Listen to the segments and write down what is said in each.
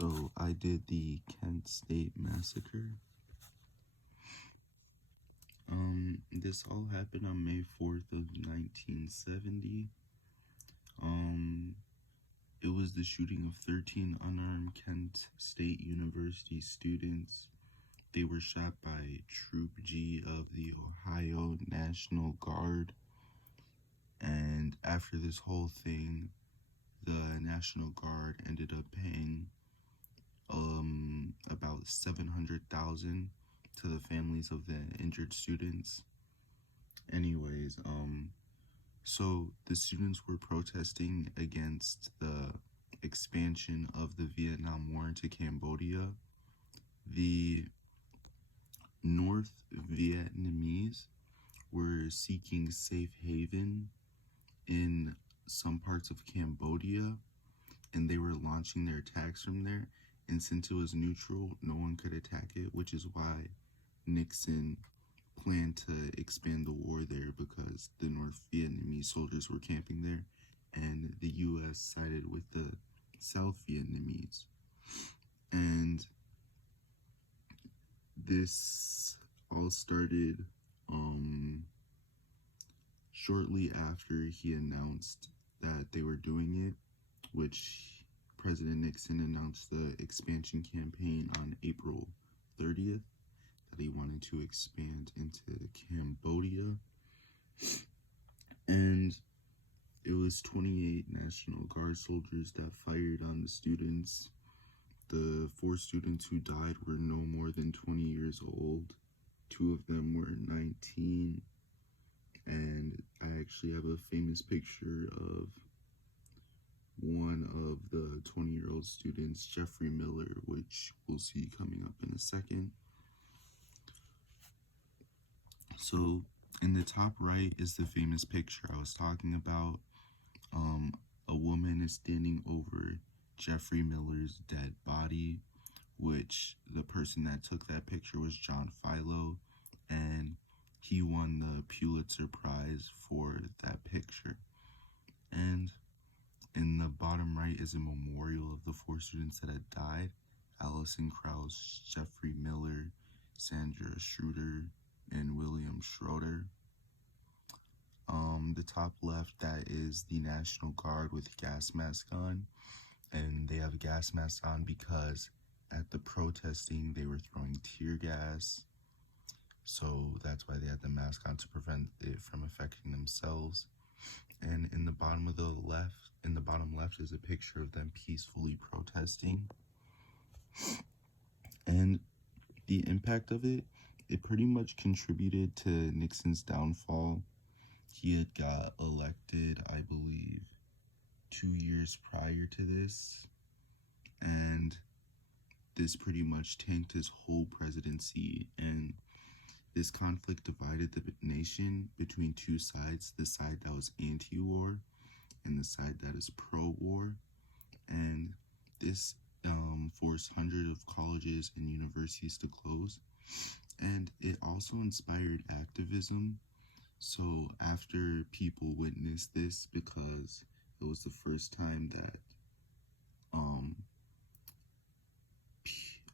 So I did the Kent State Massacre. This all happened on May 4th of 1970. It was the shooting of 13 unarmed Kent State University students. They were shot by Troop G of the Ohio National Guard. And after this whole thing, the National Guard ended up paying about $700,000 to the families of the injured students. Anyways, so the students were protesting against the expansion of the Vietnam War into Cambodia. The North Vietnamese were seeking safe haven in some parts of Cambodia, and they were launching their attacks from there. And since it was neutral, no one could attack it, which is why Nixon planned to expand the war there, because the North Vietnamese soldiers were camping there, and the U.S. sided with the South Vietnamese. And this all started shortly after he announced that they were doing it, which President Nixon announced the expansion campaign on April 30th, that he wanted to expand into Cambodia. And it was 28 National Guard soldiers that fired on the students. The 4 students who died were no more than 20 years old. 2 of them were 19. And I actually have a famous picture of one of the 20-year-old students, Jeffrey Miller, which we'll see coming up in a second. So in the top right is the famous picture I was talking about. A woman is standing over Jeffrey Miller's dead body, which the person that took that picture was John Philo, and he won the Pulitzer Prize for that picture. And in the bottom right is a memorial of the 4 students that had died: Allison Krauss, Jeffrey Miller, Sandra Schroeder, and William Schroeder. The top left, that is the National Guard with gas mask on, and they have a gas mask on because at the protesting they were throwing tear gas, so that's why they had the mask on, to prevent it from affecting themselves. And in the bottom left is a picture of them peacefully protesting. And the impact of it pretty much contributed to Nixon's downfall. He had got elected, I believe, 2 years prior to this, and this pretty much tanked his whole presidency. And this conflict divided the nation between 2 sides: the side that was anti-war and the side that is pro-war. And this forced hundreds of colleges and universities to close, and it also inspired activism. So after people witnessed this, because it was the first time that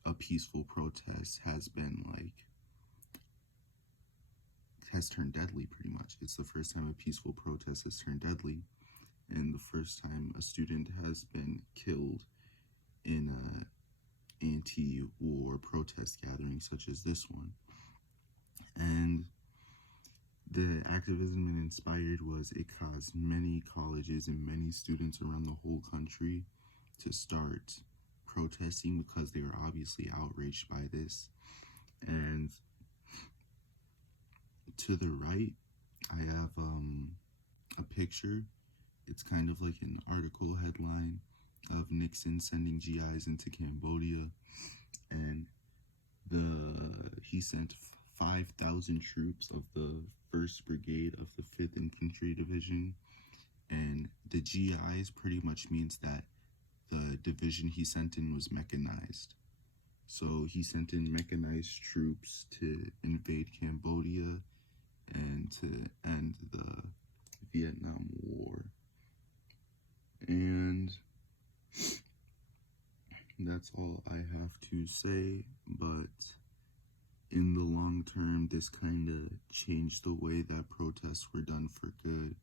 a peaceful protest has turned deadly, pretty much. It's the first time a peaceful protest has turned deadly, and the first time a student has been killed in a anti-war protest gathering such as this one. And the activism it inspired was it caused many colleges and many students around the whole country to start protesting, because they were obviously outraged by this. And to the right, I have a picture. It's kind of like an article headline of Nixon sending GIs into Cambodia, and he sent 5,000 troops of the 1st Brigade of the 5th Infantry Division, and the GIs pretty much means that the division he sent in was mechanized. So he sent in mechanized troops to invade Cambodia and to end the Vietnam War. And That's all I have to say, but in the long term, this kind of changed the way that protests were done for good.